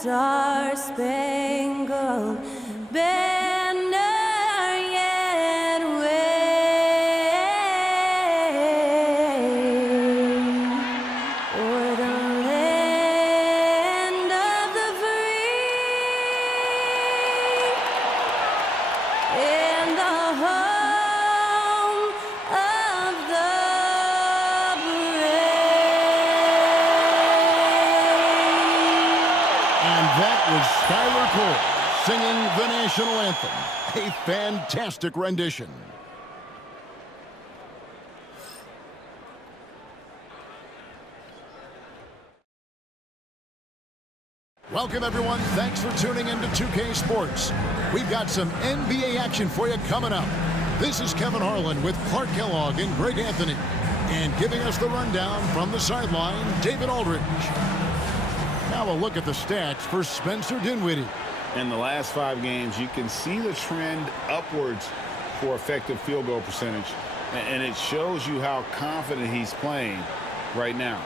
star-spangled banner yet wave o'er the land of the free and the home of the brave. And that was Skylar Cole singing the national anthem. A fantastic rendition. Welcome, everyone. Thanks for tuning in to 2K Sports. We've got some NBA action for you coming up. This is Kevin Harlan with Clark Kellogg and Greg Anthony. And giving us the rundown from the sideline, David Aldridge. Now a look at the stats for Spencer Dinwiddie. In the last 5 games, you can see the trend upwards for effective field goal percentage. And it shows you how confident he's playing right now.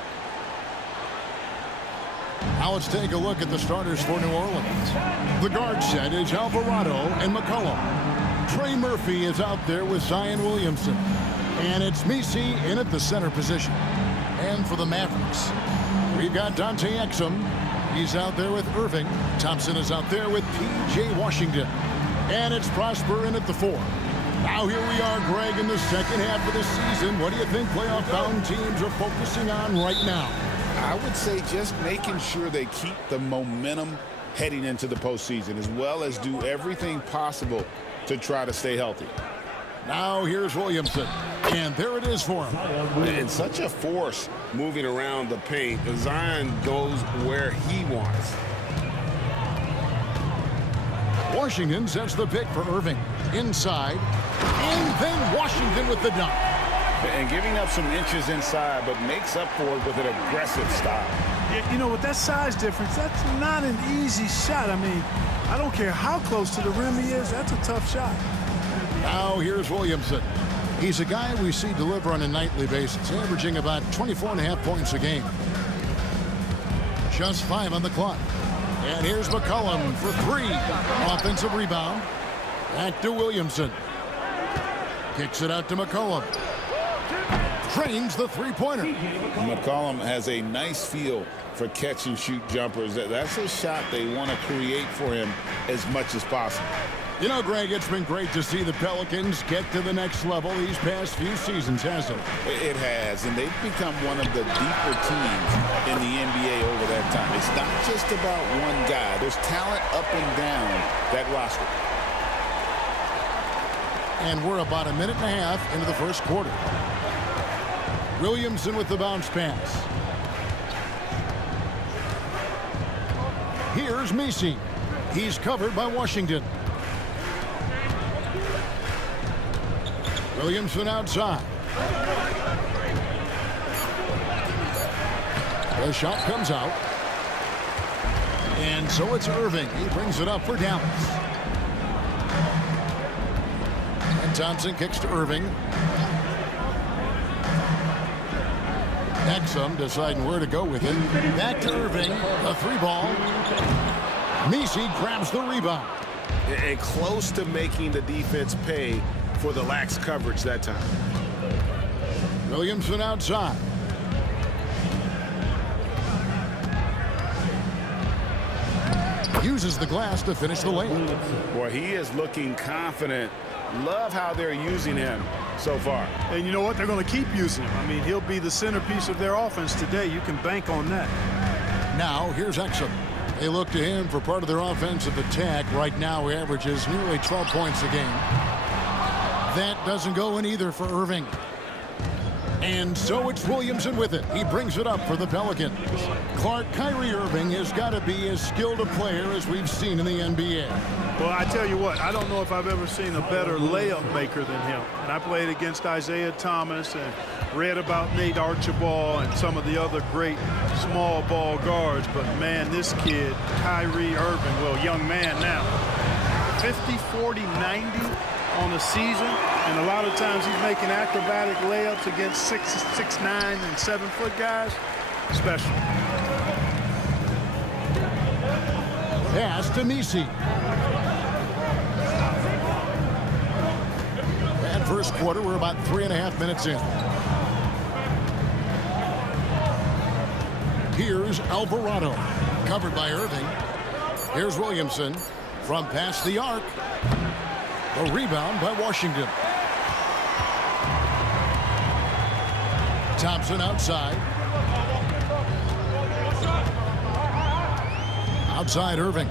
Now let's take a look at the starters for New Orleans. The guard set is Alvarado and McCollum. Trey Murphy is out there with Zion Williamson. And it's Messi in at the center position. And for the Mavericks, we've got Dante Exum. He's out there with Irving. Thompson is out there with P.J. Washington. And it's Prosper in at the 4. Now here we are, Greg, in the second half of the season. What do you think playoff-bound teams are focusing on right now? I would say just making sure they keep the momentum heading into the postseason, as well as do everything possible to try to stay healthy. Now here's Williamson, and there it is for him. And such a force moving around the paint. Zion goes where he wants. Washington sets the pick for Irving. Inside, and then Washington with the dunk. And giving up some inches inside, but makes up for it with an aggressive style. You know, with that size difference, that's not an easy shot. I mean, I don't care how close to the rim he is, that's a tough shot. Now here's Williamson. He's a guy we see deliver on a nightly basis, averaging about 24.5 points a game. Just 5 on the clock. And here's McCollum for 3. Offensive rebound. Back to Williamson. Kicks it out to McCollum. Trains the three-pointer. McCollum has a nice feel for catch-and-shoot jumpers. That's a shot they want to create for him as much as possible. You know, Greg, it's been great to see the Pelicans get to the next level these past few seasons, hasn't it? It has, and they've become one of the deeper teams in the NBA over that time. It's not just about one guy. There's talent up and down that roster. And we're about a minute and a half into the first quarter. Williamson with the bounce pass. Here's Messi. He's covered by Washington. Williamson outside. The shot comes out. And so it's Irving. He brings it up for Dallas. And Thompson kicks to Irving. Exum deciding where to go with it. Back to Irving. A 3-ball. Messi grabs the rebound. And close to making the defense pay for the lax coverage that time. Williamson outside. Uses the glass to finish the lane. Boy, he is looking confident. Love how they're using him so far. And you know what? They're going to keep using him. I mean, he'll be the centerpiece of their offense today. You can bank on that. Now, here's Exum. They look to him for part of their offensive attack. Right now, he averages nearly 12 points a game. That doesn't go in either for Irving. And so it's Williamson with it. He brings it up for the Pelicans. Clark, Kyrie Irving has got to be as skilled a player as we've seen in the NBA. Well, I tell you what, I don't know if I've ever seen a better layup maker than him. And I played against Isaiah Thomas and read about Nate Archibald and some of the other great small ball guards. But, man, this kid, Kyrie Irving, well, young man now, 50, 40, 90 on the season. And a lot of times he's making acrobatic layups against 6'9" and 7-foot guys. Special. Pass to Misi. And first quarter, we're about 3.5 minutes in. Here's Alvarado. Covered by Irving. Here's Williamson from past the arc. A rebound by Washington. Thompson outside. Outside Irving.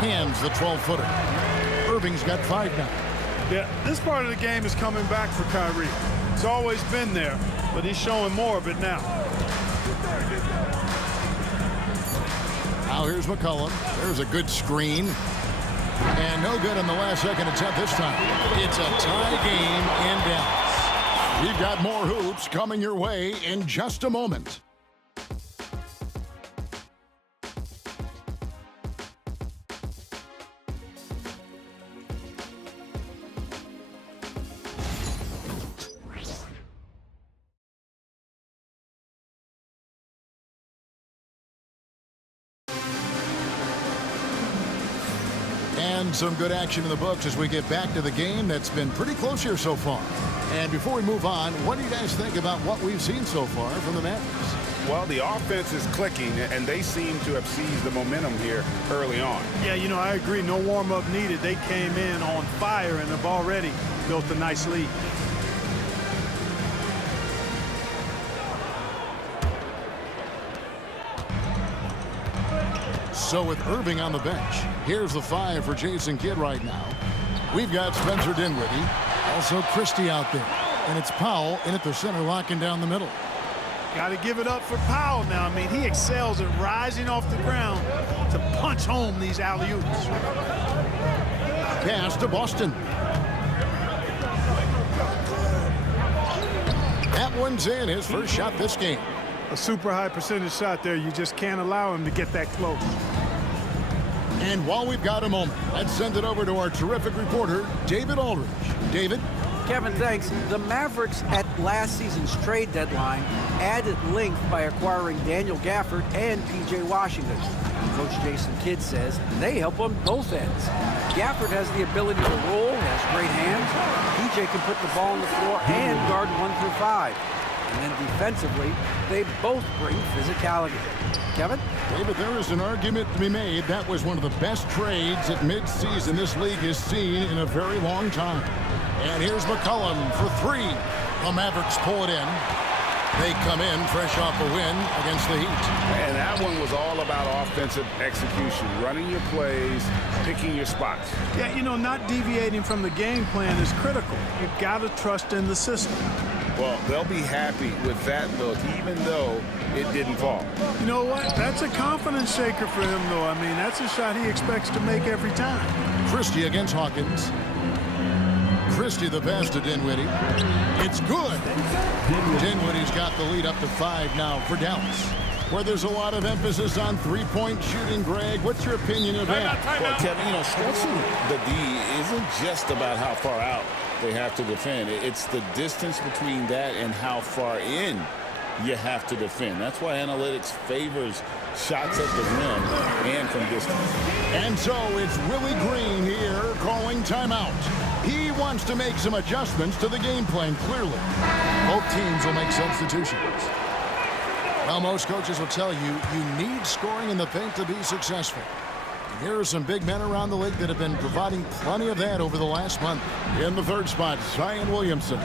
Hands the 12-footer. Irving's got 5 now. Yeah, this part of the game is coming back for Kyrie. It's always been there, but he's showing more of it now. Now here's McCollum. There's a good screen. And no good on the last second attempt this time. It's a tie game in Dallas. We've got more hoops coming your way in just a moment. And some good action in the books as we get back to the game that's been pretty close here so far. And before we move on, what do you guys think about what we've seen so far from the Mavericks? Well, the offense is clicking, and they seem to have seized the momentum here early on. Yeah, you know, I agree. No warm-up needed. They came in on fire and have already built a nice lead. So with Irving on the bench, here's the 5 for Jason Kidd right now. We've got Spencer Dinwiddie, also Christie out there. And it's Powell in at the center, locking down the middle. Got to give it up for Powell now. I mean, he excels at rising off the ground to punch home these alley-oops. Pass to Boston. That one's in, his first shot this game. A super high percentage shot there. You just can't allow him to get that close. And while we've got a moment, let's send it over to our terrific reporter, David Aldridge. David? Kevin, thanks. The Mavericks at last season's trade deadline added length by acquiring Daniel Gafford and P.J. Washington. Coach Jason Kidd says they help on both ends. Gafford has the ability to roll, has great hands. P.J. can put the ball on the floor and guard 1 through 5. And then defensively, they both bring physicality. Kevin? David, there is an argument to be made. That was one of the best trades at midseason this league has seen in a very long time. And here's McCollum for 3. The Mavericks pull it in. They come in fresh off a win against the Heat. And that one was all about offensive execution, running your plays, picking your spots. Yeah, you know, not deviating from the game plan is critical. You've got to trust in the system. Well, they'll be happy with that look, even though it didn't fall. You know what? That's a confidence shaker for him, though. I mean, that's a shot he expects to make every time. Christie against Hawkins. Christie the pass to Dinwiddie. It's good. Dinwiddie's got the lead up to 5 now for Dallas, where there's a lot of emphasis on three-point shooting. Greg, what's your opinion of that? Well, Kevin, you know, stretching the D isn't just about how far out they have to defend. It's the distance between that and how far in you have to defend. That's why analytics favors shots at the rim and from distance. And so it's Willie Green here calling timeout. He wants to make some adjustments to the game plan, clearly. Both teams will make substitutions. Well, most coaches will tell you, you need scoring in the paint to be successful. Here are some big men around the league that have been providing plenty of that over the last month. In the third spot, Zion Williamson.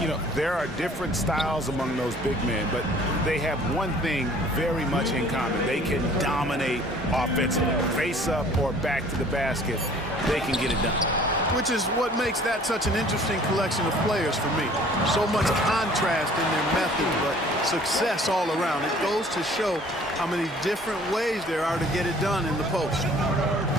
You know, there are different styles among those big men, but they have one thing very much in common. They can dominate offensively. Face up or back to the basket, they can get it done. Which is what makes that such an interesting collection of players for me. So much contrast in their method, but success all around. It goes to show how many different ways there are to get it done in the post.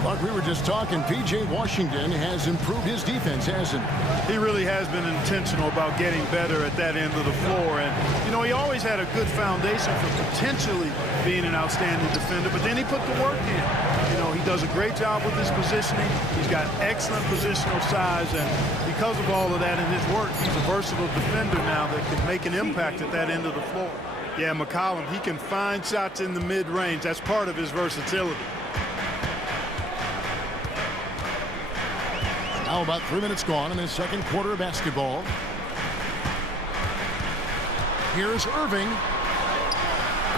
Like we were just talking, P.J. Washington has improved his defense, hasn't he? He really has been intentional about getting better at that end of the floor. And, you know, he always had a good foundation for potentially being an outstanding defender, but then he put the work in. You know, he does a great job with his positioning. He's got excellent positional size, and because of all of that in his work, he's a versatile defender now that can make an impact at that end of the floor. Yeah, McCollum, he can find shots in the mid-range. That's part of his versatility. Now about 3 minutes gone in his second quarter of basketball. Here's Irving.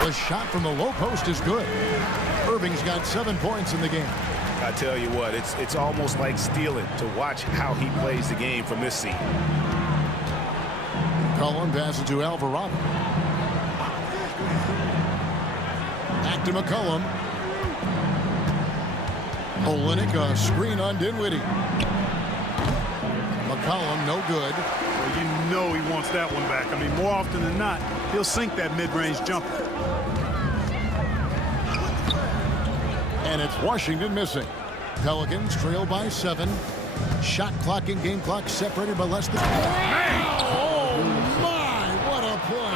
The shot from the low post is good. Irving's got 7 points in the game. I tell you what, it's almost like stealing to watch how he plays the game from this seat. Cullen passes to Alvarado. Back to McCollum. Olynyk, a screen on Dinwiddie. McCollum, no good. Well, you know he wants that one back. I mean, more often than not, he'll sink that mid-range jumper. And it's Washington missing. Pelicans trail by 7. Shot clock and game clock separated by less than... Oh, my! What a play!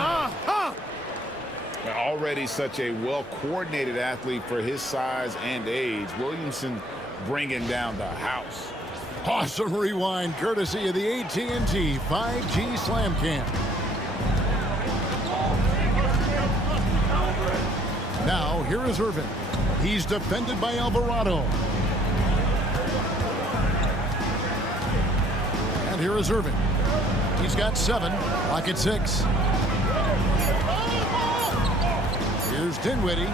Already such a well-coordinated athlete for his size and age. Williamson bringing down the house. Awesome rewind courtesy of the AT&T 5G Slam Cam. Now, here is Irving. He's defended by Alvarado. And here is Irving. He's got 7, lock at 6. Here's Dinwiddie.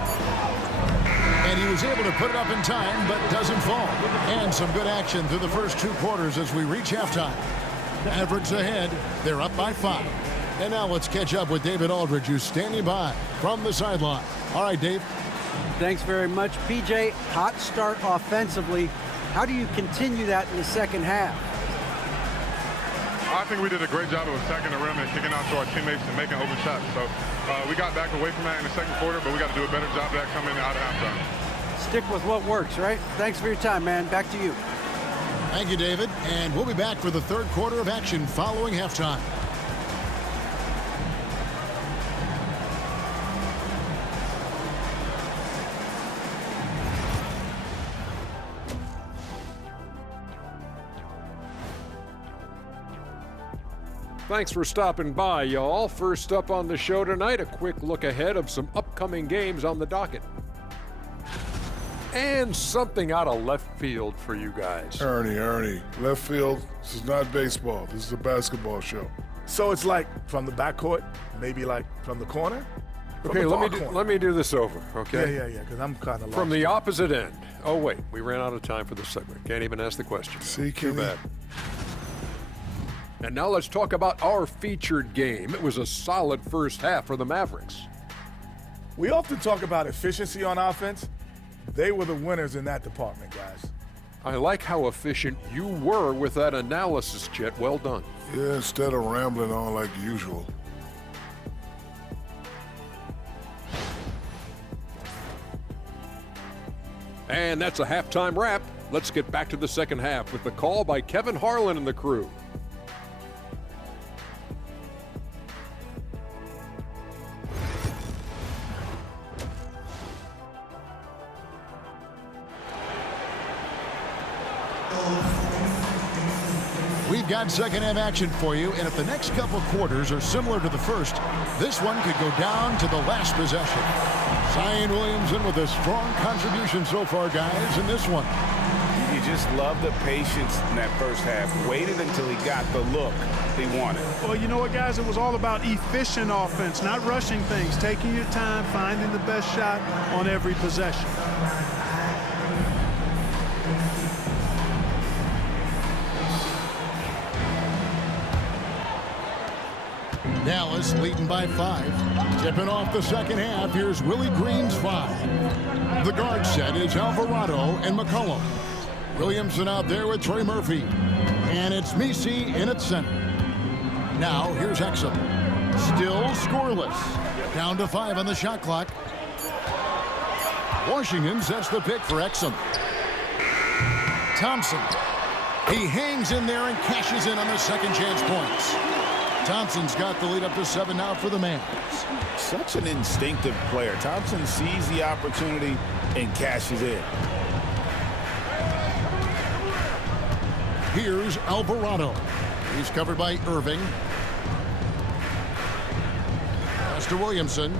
And he was able to put it up in time, but doesn't fall. And some good action through the first 2 quarters as we reach halftime. Mavericks ahead. They're up by 5. And now let's catch up with David Aldridge, who's standing by from the sideline. All right, Dave. Thanks very much, PJ. Hot start offensively. How do you continue that in the second half? I think we did a great job of attacking the rim and kicking out to our teammates and making open shots. So we got back away from that in the second quarter, but we got to do a better job of that coming out of halftime. Stick with what works, right? Thanks for your time, man. Back to you. Thank you, David. And we'll be back for the third quarter of action following halftime. Thanks for stopping by, y'all. First up on the show tonight, a quick look ahead of some upcoming games on the docket. And something out of left field for you guys. Ernie, left field, this is not baseball. This is a basketball show. So it's like from the backcourt, maybe like from the corner? Okay, let me do this over, okay? Yeah, because I'm kind of lost. From the opposite end. Oh, wait, we ran out of time for the segment. Can't even ask the question. See, Too Kenny? bad. And now let's talk about our featured game. It was a solid first half for the Mavericks. We often talk about efficiency on offense. They were the winners in that department, guys. I like how efficient you were with that analysis, Chet. Well done. Yeah, instead of rambling on like usual. And that's a halftime wrap. Let's get back to the second half with the call by Kevin Harlan and the crew. We've got second half action for you, and if the next couple quarters are similar to the first, this one could go down to the last possession. Zion Williamson with a strong contribution so far, guys, in this one. You just love the patience in that first half. Waited until he got the look he wanted. Well, you know what, guys? It was all about efficient offense, not rushing things, taking your time, finding the best shot on every possession. Dallas leading by 5. Tipping off the second half, here's Willie Green's 5. The guard set is Alvarado and McCollum. Williamson out there with Trey Murphy. And it's Messi in at center. Now here's Exum. Still scoreless. Down to 5 on the shot clock. Washington sets the pick for Exum. Thompson. He hangs in there and cashes in on the second chance points. Thompson's got the lead up to 7 now for the Mavericks. Such an instinctive player. Thompson sees the opportunity and cashes in. Here's Alvarado. He's covered by Irving. to Williamson.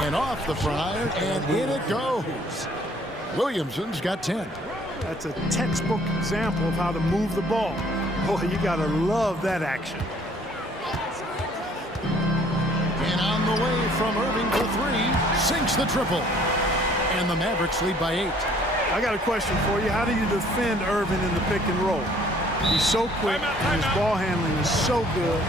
And off the fryer, and in it goes. Williamson's got 10. That's a textbook example of how to move the ball. Boy, you got to love that action. And on the way from Irving for three, sinks the triple. And the Mavericks lead by 8. I got a question for you. How do you defend Irving in the pick and roll? He's so quick, and his ball handling is so good,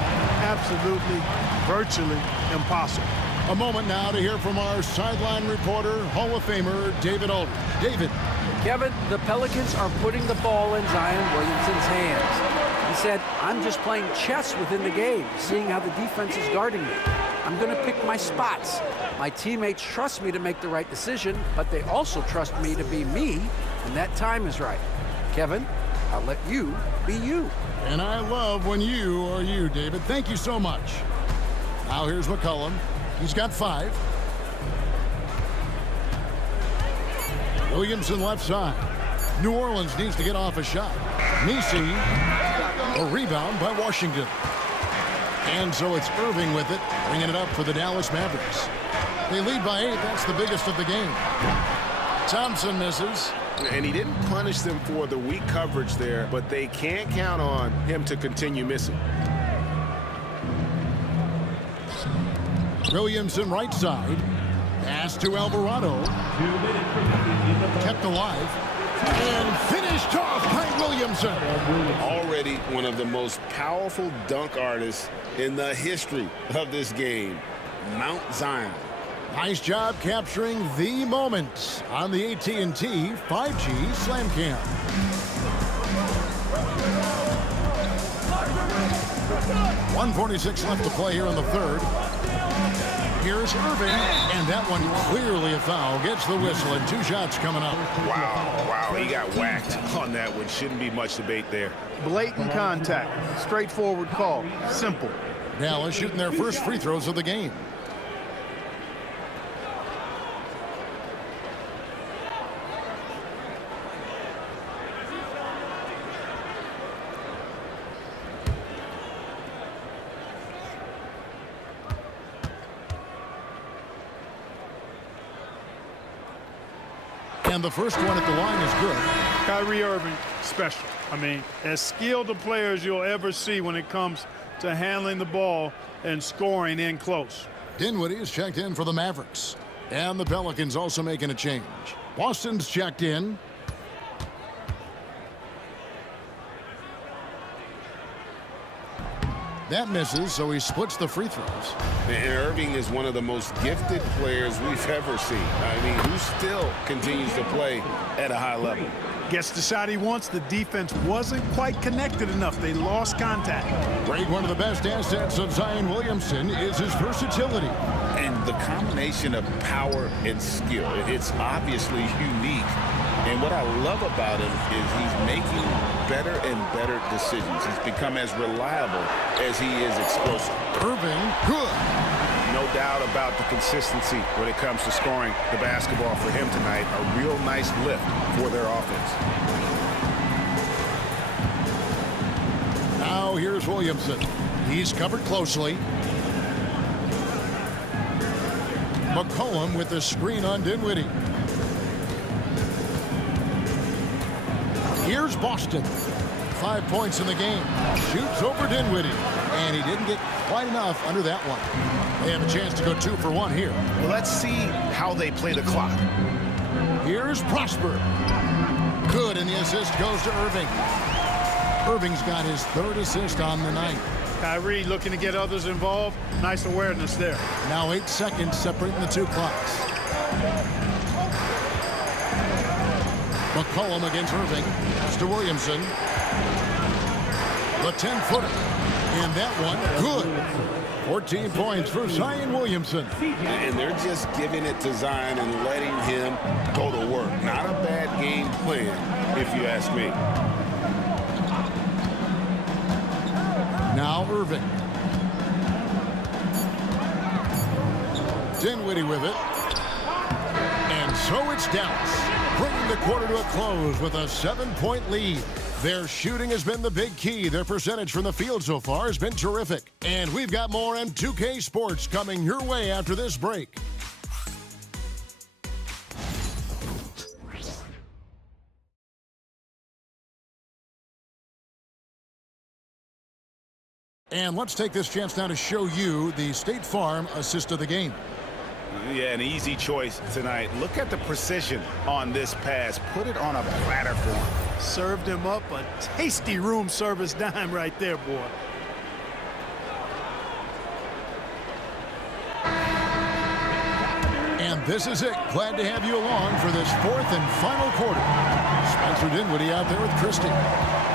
absolutely, virtually impossible. A moment now to hear from our sideline reporter, Hall of Famer David Aldridge. David. Kevin, the Pelicans are putting the ball in Zion Williamson's hands. He said, I'm just playing chess within the game, seeing how the defense is guarding me. I'm going to pick my spots. My teammates trust me to make the right decision, but they also trust me to be me when that time is right. Kevin, I'll let you be you. And I love when you are you, David. Thank you so much. Now here's McCollum. He's got 5. Williamson left side. New Orleans needs to get off a shot. Nisi, a rebound by Washington. And so it's Irving with it, bringing it up for the Dallas Mavericks. They lead by 8. That's the biggest of the game. Thompson misses. And he didn't punish them for the weak coverage there, but they can't count on him to continue missing. Williamson right side. Pass to Alvarado. Kept alive. And finished off by Williamson. Already one of the most powerful dunk artists in the history of this game. Mount Zion. Nice job capturing the moment on the AT&T 5G Slam Cam. .146 left to play here in the third. Here's Irving, and that one clearly a foul. Gets the whistle, and 2 shots coming up. Wow, he got whacked on that one. Shouldn't be much debate there. Blatant contact, straightforward call, simple. Dallas shooting their first free throws of the game. And the first one at the line is good. Kyrie Irving, special. I mean, as skilled a player as you'll ever see when it comes to handling the ball and scoring in close. Dinwiddie is checked in for the Mavericks. And the Pelicans also making a change. Boston's checked in. That misses, so he splits the free throws. And Irving is one of the most gifted players we've ever seen. I mean, who still continues to play at a high level. Gets the shot he wants. The defense wasn't quite connected enough. They lost contact. Greg, one of the best assets of Zion Williamson is his versatility. And the combination of power and skill, it's obviously unique. And what I love about him is he's making better and better decisions. He's become as reliable as he is explosive. Irving, good. No doubt about the consistency when it comes to scoring the basketball for him tonight. A real nice lift for their offense. Now here's Williamson. He's covered closely. McCollum with the screen on Dinwiddie. Here's Boston. 5 points in the game. Shoots over Dinwiddie. And he didn't get quite enough under that one. They have a chance to go 2 for 1 here. Well, let's see how they play the clock. Here's Prosper. Good, and the assist goes to Irving. Irving's got his 3rd assist on the night. Kyrie looking to get others involved. Nice awareness there. Now 8 seconds separating the 2 clocks. McCollum against Irving. It's to Williamson. The 10-footer. And that one, good. 14 points for Zion Williamson. And they're just giving it to Zion and letting him go to work. Not a bad game plan, if you ask me. Now Irving. Dinwiddie with it. And so it's Dallas, bringing the quarter to a close with a 7-point lead. Their shooting has been the big key. Their percentage from the field so far has been terrific. And we've got more M2K Sports coming your way after this break. And let's take this chance now to show you the State Farm assist of the game. Yeah, an easy choice tonight. Look at the precision on this pass. Put it on a platter for him. Served him up a tasty room service dime right there, boy. And this is it. Glad to have you along for this fourth and final quarter. Spencer Dinwiddie out there with Christie.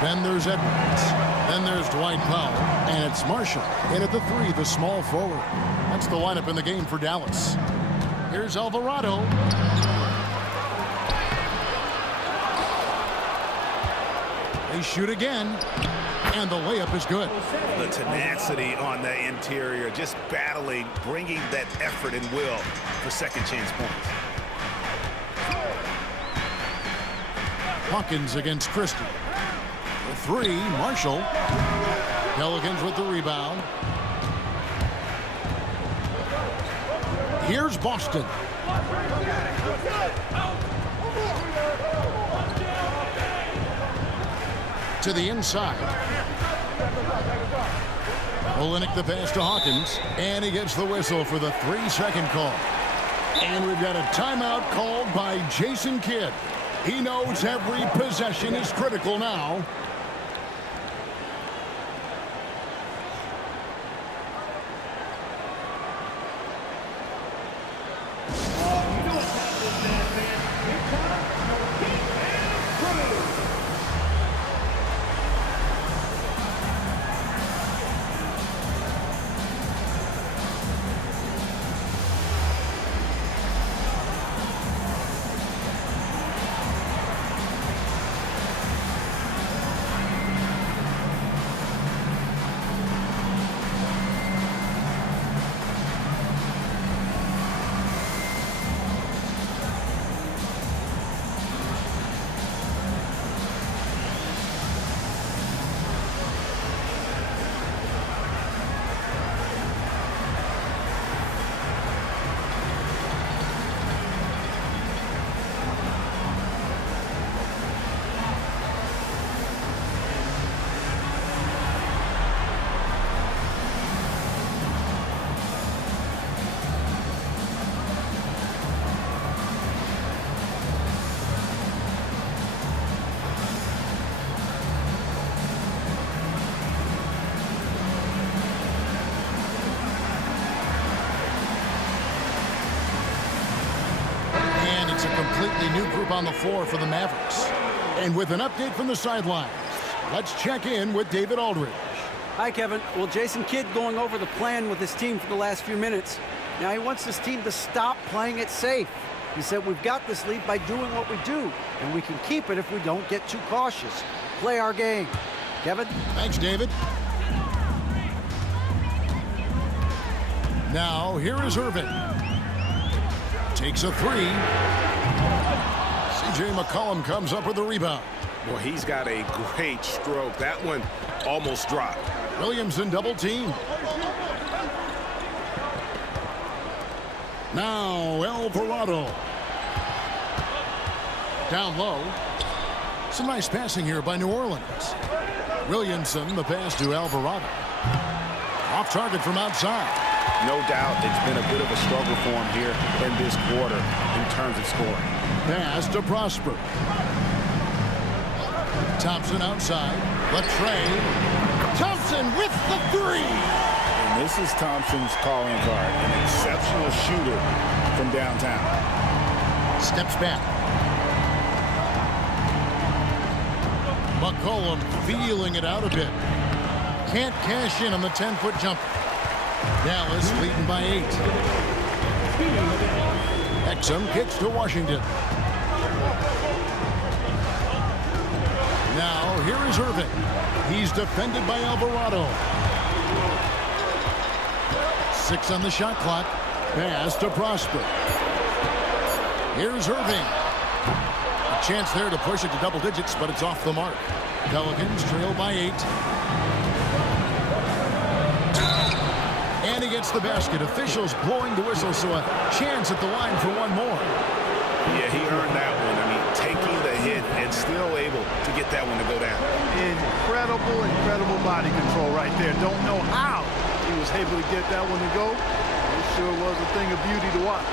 Then there's Edwards. Then there's Dwight Powell. And it's Marshall in at the 3, the small forward. That's the lineup in the game for Dallas. Here's Alvarado. They shoot again. And the layup is good. The tenacity on the interior, just battling, bringing that effort and will for second chance points. Hawkins against Christie. The 3, Marshall. Pelicans with the rebound. Here's Boston. To the inside. Olenek the pass to Hawkins, and he gets the whistle for the 3-second call. And we've got a timeout called by Jason Kidd. He knows every possession is critical now. It's a completely new group on the floor for the Mavericks. And with an update from the sidelines, let's check in with David Aldridge. Hi, Kevin. Well, Jason Kidd going over the plan with his team for the last few minutes. Now he wants his team to stop playing it safe. He said we've got this lead by doing what we do, and we can keep it if we don't get too cautious. Play our game. Kevin? Thanks, David. Now, here is Irving. Takes a 3. C.J. McCollum comes up with the rebound. Well, he's got a great stroke. That one almost dropped. Williamson double team. Now Alvarado. Down low. Some nice passing here by New Orleans. Williamson, the pass to Alvarado. Off target from outside. No doubt it's been a bit of a struggle for him here in this quarter in terms of scoring. Pass to Prosper. Thompson outside. Latrey. Thompson with the 3. And this is Thompson's calling card. An exceptional shooter from downtown. Steps back. McCollum feeling it out a bit. Can't cash in on the 10-foot jumper. Dallas leading by 8. Exum kicks to Washington. Now here is Irving. He's defended by Alvarado. 6 on the shot clock. Pass to Prosper. Here's Irving. A chance there to push it to double digits, but it's off the mark. Pelicans trail by 8. hits the basket. Officials blowing the whistle, so a chance at the line for one more. Yeah, he earned that one. I mean, taking the hit and still able to get that one to go down. Incredible body control right there. Don't know how he was able to get that one to go. It sure was a thing of beauty to watch.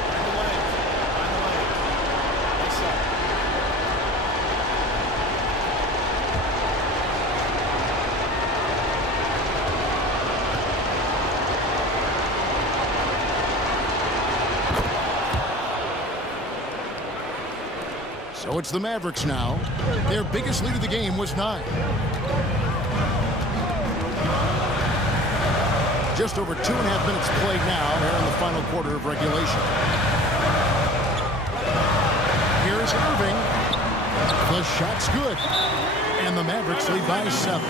So it's the Mavericks now. Their biggest lead of the game was 9. Just over 2.5 minutes played now here in the final quarter of regulation. Here's Irving. The shot's good. And the Mavericks lead by 7.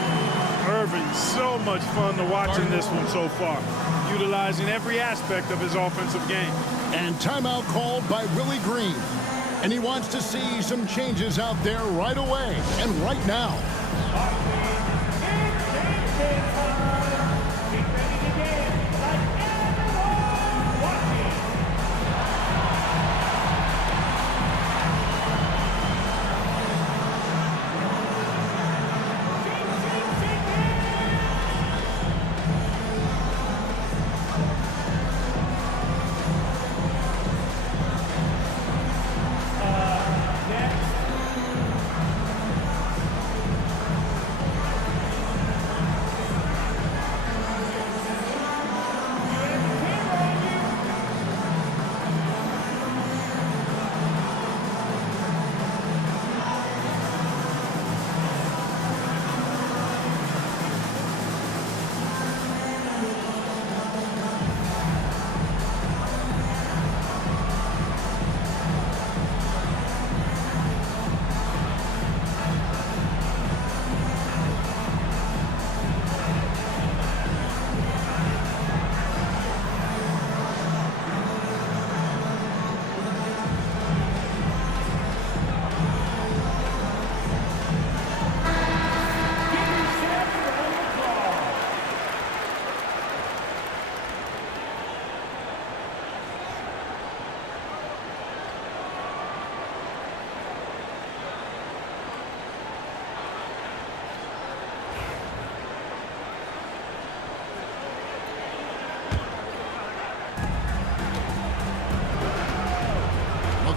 Irving, so much fun to watch in this one so far, utilizing every aspect of his offensive game. And timeout called by Willie Green. And he wants to see some changes out there right away and right now.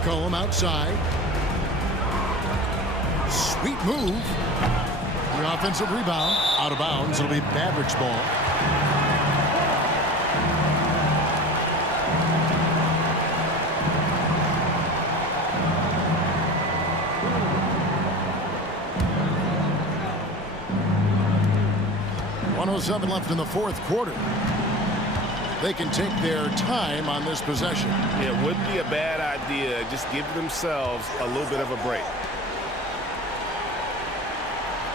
McCollum outside. Sweet move. The offensive rebound. Out of bounds. It'll be Mavericks ball. .107 left in the fourth quarter. They can take their time on this possession. Yeah, it wouldn't be a bad idea. Just give themselves a little bit of a break.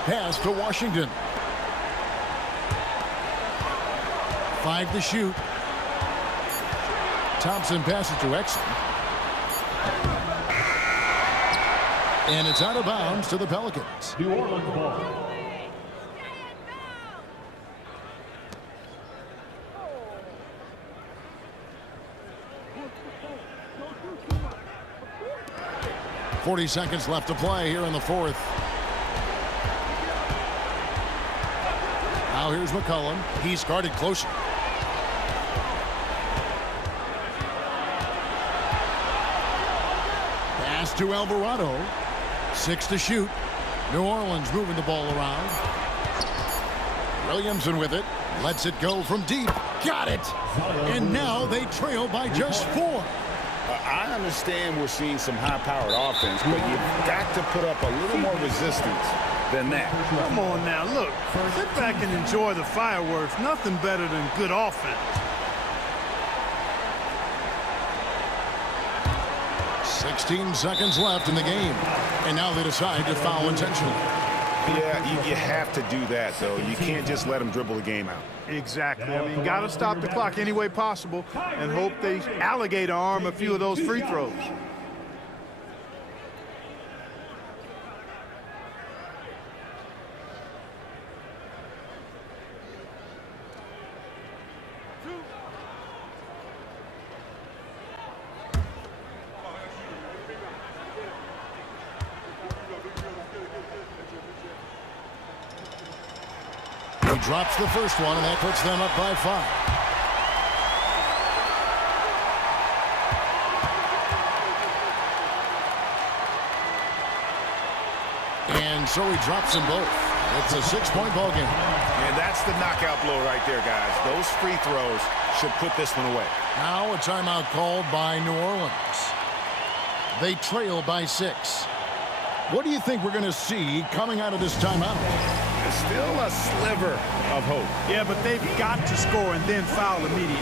Pass to Washington. 5 to shoot. Thompson passes to Exum. And it's out of bounds to the Pelicans. New Orleans ball. .40 seconds left to play here in the fourth. Now here's McCollum. He's guarded closer. Pass to Alvarado. 6 to shoot. New Orleans moving the ball around. Williamson with it. Lets it go from deep. Got it. And now they trail by just 4. I understand we're seeing some high-powered offense, but you've got to put up a little more resistance than that. Come on now, look. Sit back and enjoy the fireworks. Nothing better than good offense. 16 seconds left in the game. And now they decide to foul intentionally. Yeah, you have to do that, though. You can't just let them dribble the game out. Exactly. I mean, got to stop the clock any way possible and hope they alligator arm a few of those free throws. drops the first one, and that puts them up by 5. And so he drops them both. It's a 6-point ball game. And that's the knockout blow right there, guys. Those free throws should put this one away. Now a timeout called by New Orleans. They trail by 6. What do you think we're going to see coming out of this timeout? There's still a sliver of hope. Yeah, but they've got to score and then foul immediately.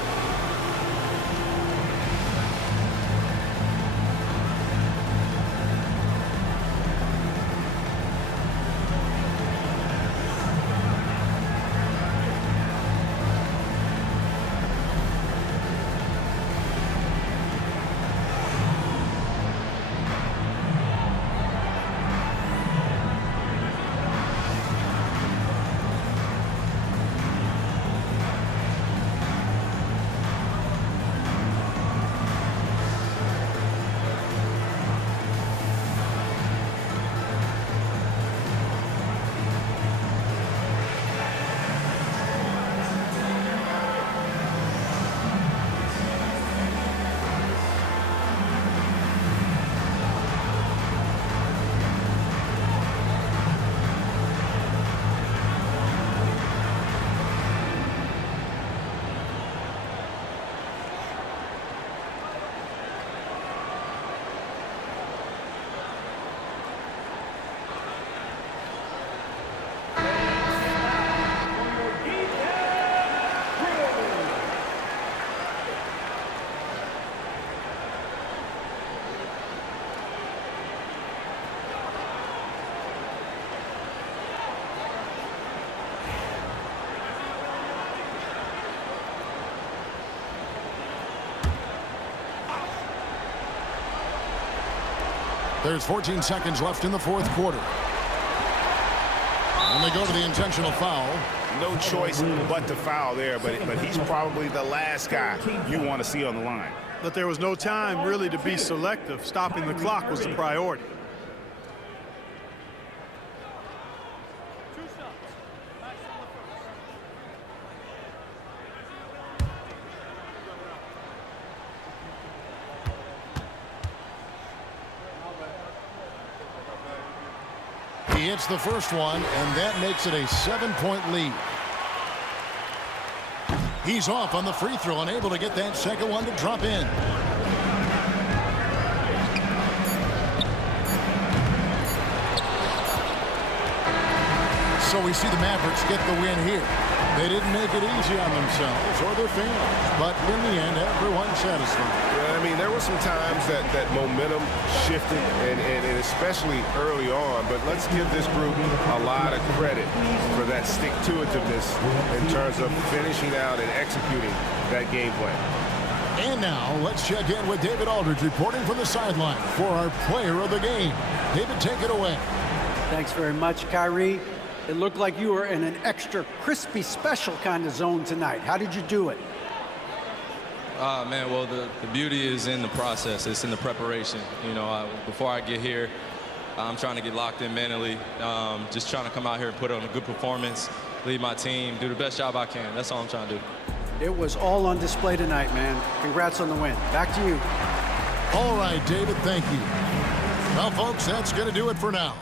There's 14 seconds left in the fourth quarter. And they go to the intentional foul. No choice but to foul there, but he's probably the last guy you want to see on the line. But there was no time really to be selective. Stopping the clock was the priority. He hits the first one, and that makes it a 7-point lead. He's off on the free throw, unable to get that second one to drop in. So we see the Mavericks get the win here. They didn't make it easy on themselves or their fans, but in the end, everyone's satisfied. Yeah, I mean, there were some times that momentum shifted, and especially early on, but let's give this group a lot of credit for that stick-to-itiveness in terms of finishing out and executing that game plan. And now, let's check in with David Aldridge reporting from the sideline for our player of the game. David, take it away. Thanks very much, Kyrie. It looked like you were in an extra crispy special kind of zone tonight. How did you do it? Man, well, the beauty is in the process. It's in the preparation. You know, before I get here, I'm trying to get locked in mentally. Just trying to come out here and put on a good performance, lead my team, do the best job I can. That's all I'm trying to do. It was all on display tonight, man. Congrats on the win. Back to you. All right, David, thank you. Well, folks, that's going to do it for now.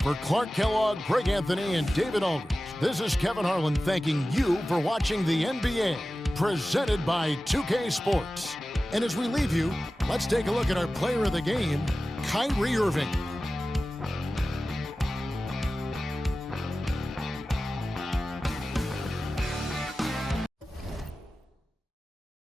For Clark Kellogg, Greg Anthony, and David Aldridge, this is Kevin Harlan thanking you for watching the NBA, presented by 2K Sports. And as we leave you, let's take a look at our player of the game, Kyrie Irving.